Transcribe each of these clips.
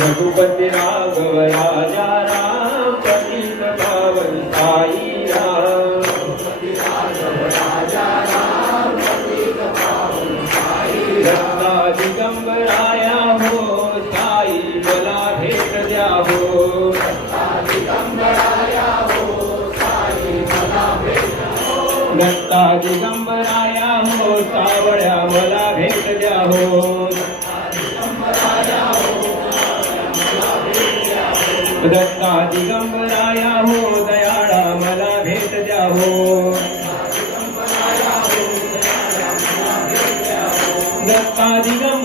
रघुपति राघव राजा राम पतित पावन साई राम रत्ना दिगंबराया हो साई बला भेट जा हो रत्ना दिगंबर हो दत्ता दिगंबराया हो दयाळा मला भेट द्या हो Datta Digambar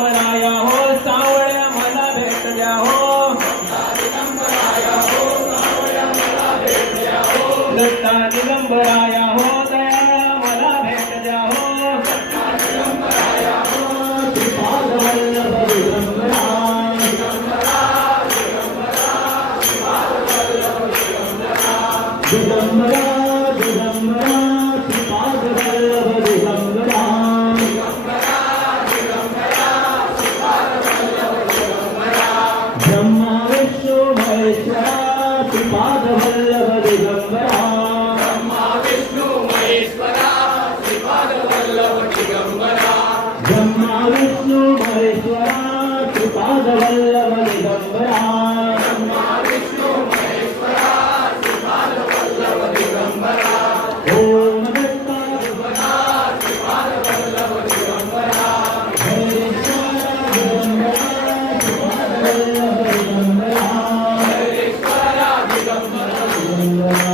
Obrigado.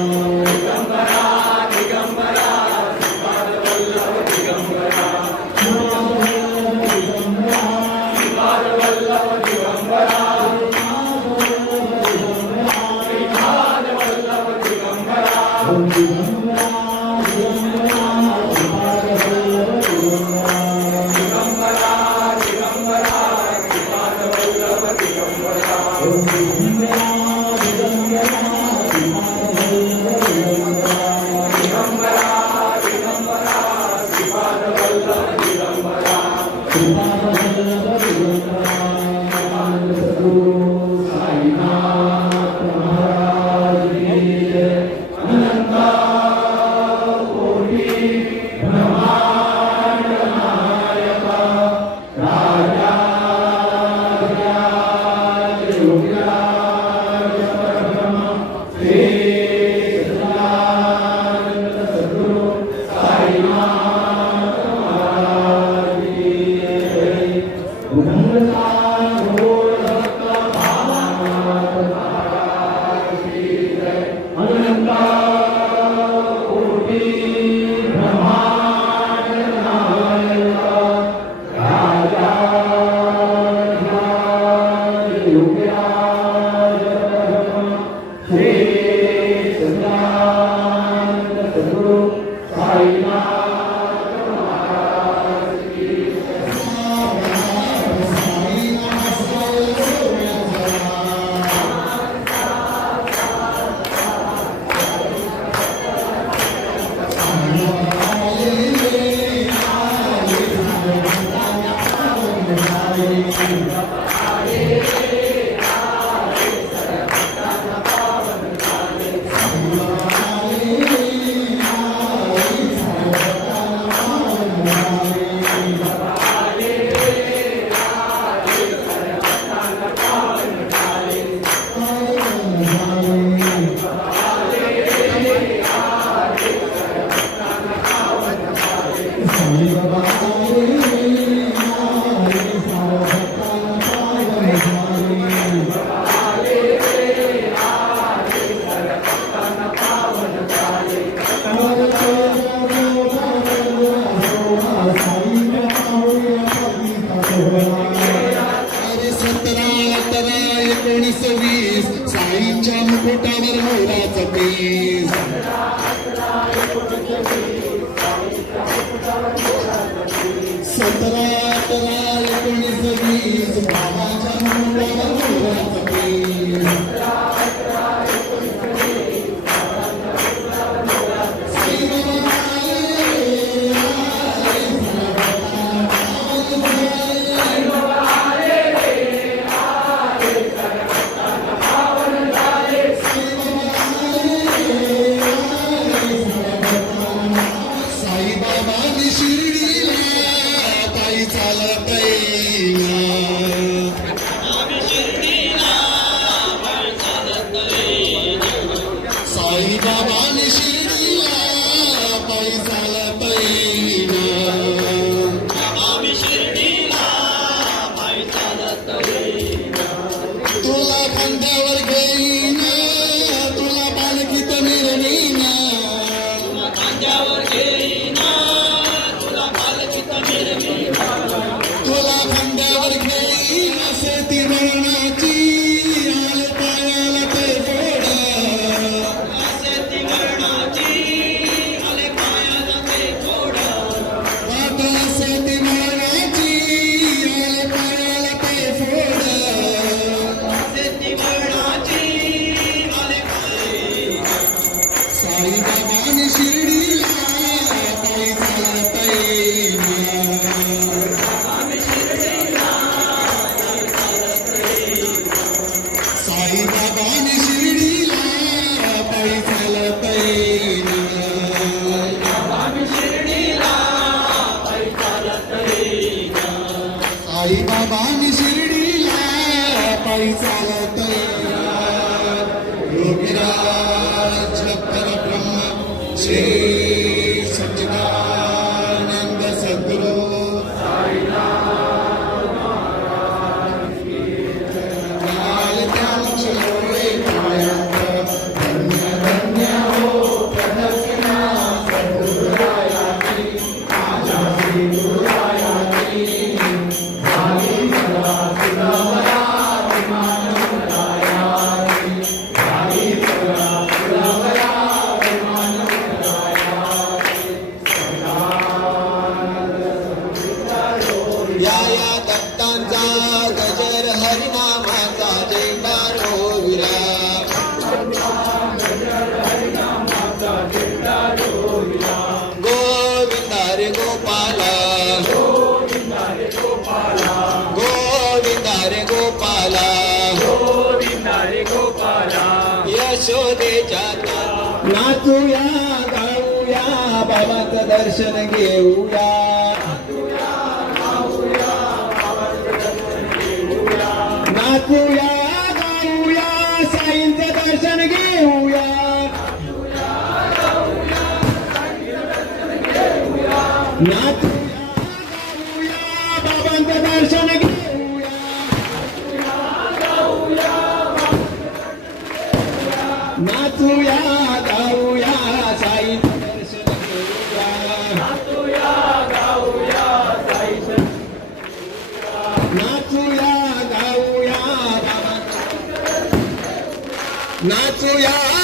Thank you. Amen. शोधे जाता नाचूया गाऊया बाबाचं दर्शन घेऊया. नाचूया गाऊया साईंचं दर्शन घेऊया. नाच yeah.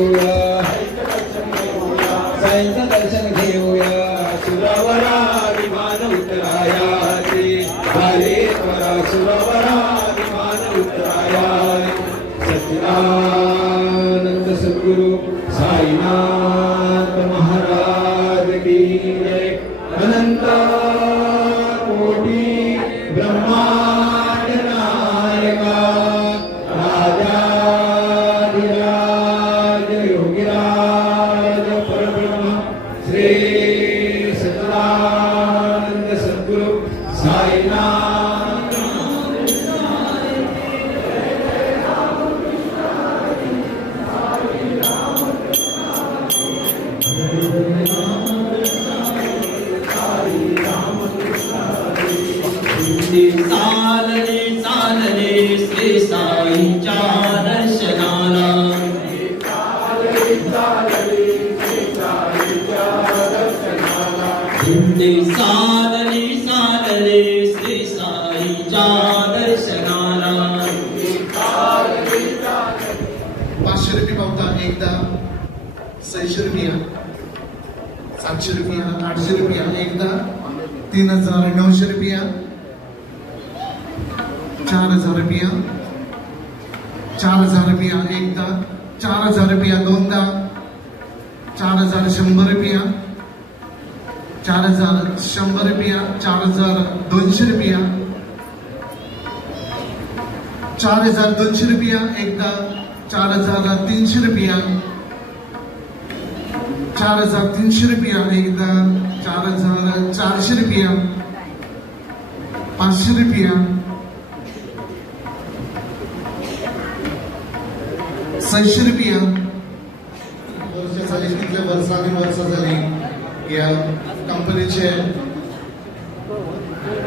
दर्शन साईच्या दर्शनाला पाचशे रुपये पावता एकदा सहाशे रुपया सातशे रुपया आठशे रुपया एकदा तीन हजार नऊशे रुपया चार हजार रुपया चार हजार रुपया एकदा चार हजार रुपया दोनदा चार हजार शंभर रुपया चार हजार शंभर रुपया चार हजार दोनशे रुपया चार हजार दोनशे रुपया एकदा चार हजार तीनशे रुपया. चार हजार तीनशे रुपया एकदा चार हजार चारशे रुपया. पाचशे रुपया. सहाशे रुपया. वर्ष झाली तिथले वर्षाने वर्ष झाली या कंपनीचे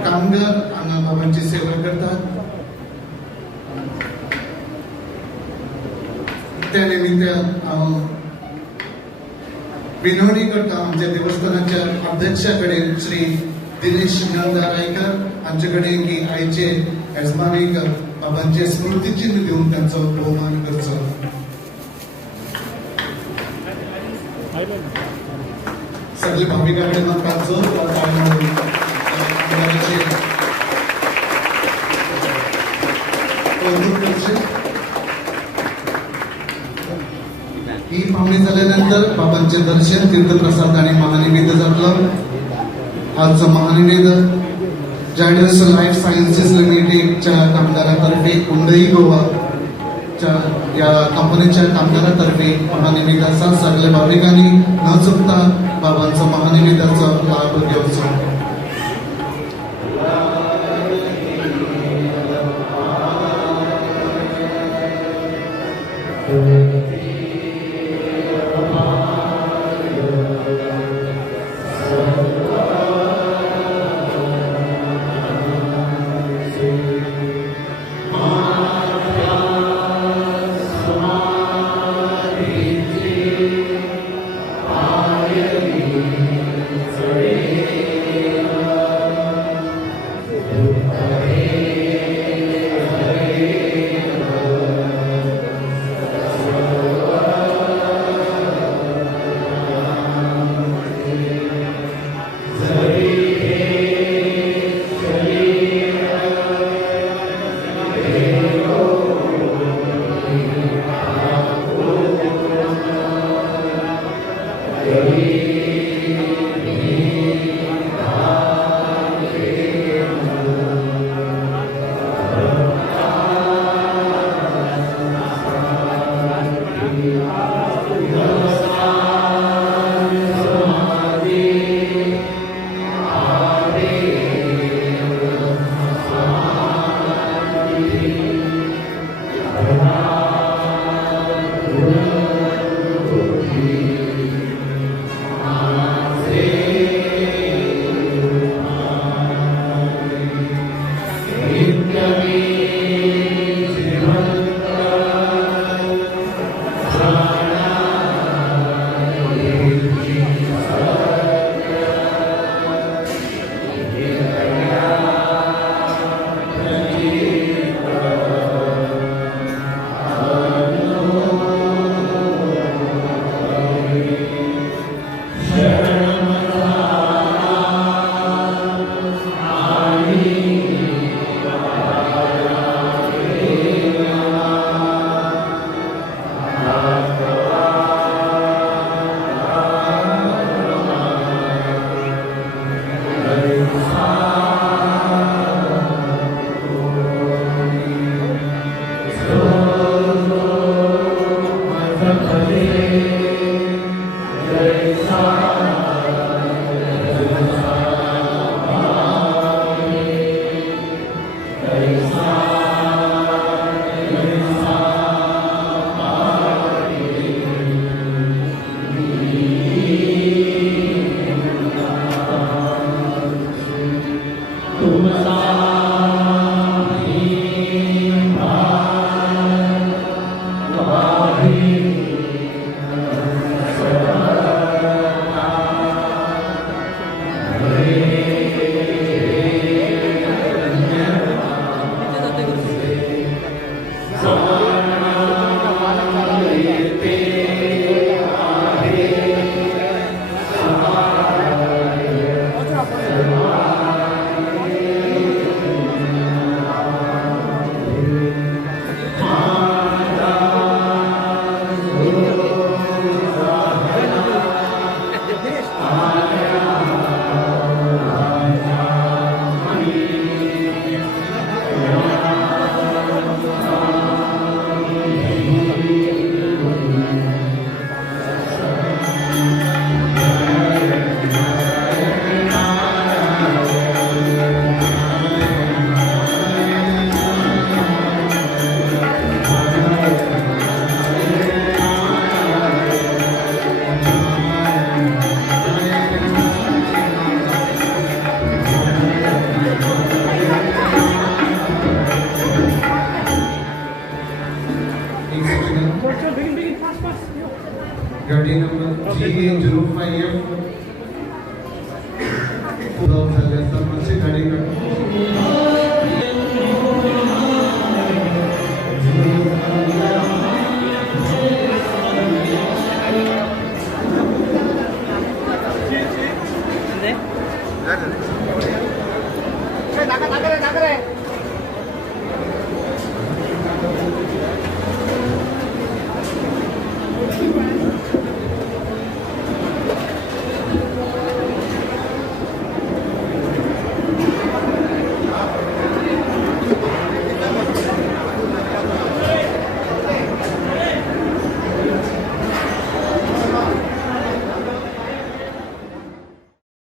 कामगार हांगा बाबांची सेवा करतात. त्या निमित्त हांव विनवणी करता आमच्या देवस्थानाच्या अध्यक्षाकडे श्री दिनेश नंदारायकर हांचे की आयचे येजमानीक बाबांचे स्मृतिचिन्ह दिवन त्यांचं बहुमान करचो सगळे भाविका कडेन ही पावणी झाल्यानंतर बाबांचे दर्शन तीर्थप्रसाद आणि महानिवेद जातलं आजचं महानिवेद जायडस लाईफ सायन्सेस लिमिटेडच्या कामगारातर्फे कुंडई गोवा या कंपनीच्या कामगारातर्फे महानिवेद सगळ्या भाविकांनी न चुकता बाबांचं महानिवेदाचा लाभ घेवचो